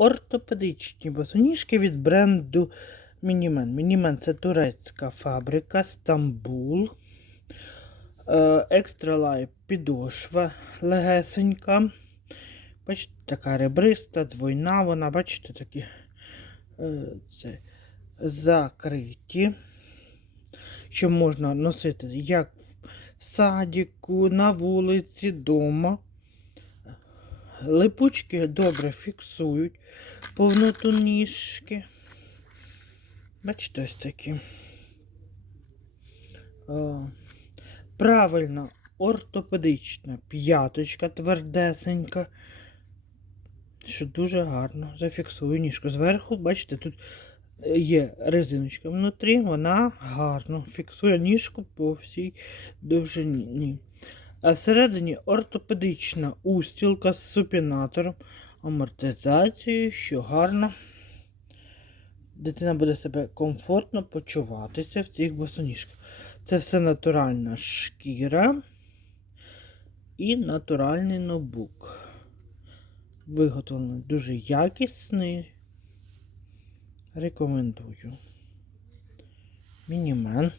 ортопедичні босоніжки від бренду Мінімен. Мінімен це турецька фабрика, Стамбул. Е, Екстра лайф підошва легесенька. Бачите, така ребриста, двойна, вона, бачите, такі е, це, закриті. Що можна носити як в садіку, на вулиці, вдома. Липучки добре фіксують повноту ніжки. Бачите, ось такі. О, правильна ортопедична п'яточка твердесенька. Що дуже гарно зафіксує ніжку. Зверху, бачите, тут є резиночка внутрі, вона гарно фіксує ніжку по всій довжині. А всередині ортопедична устілка з супінатором, амортизацією, що гарно. Дитина буде себе комфортно почуватися в цих босоніжках. Це все натуральна шкіра і натуральний ноутбук. Виготовлений дуже якісний. Рекомендую. Мінімен.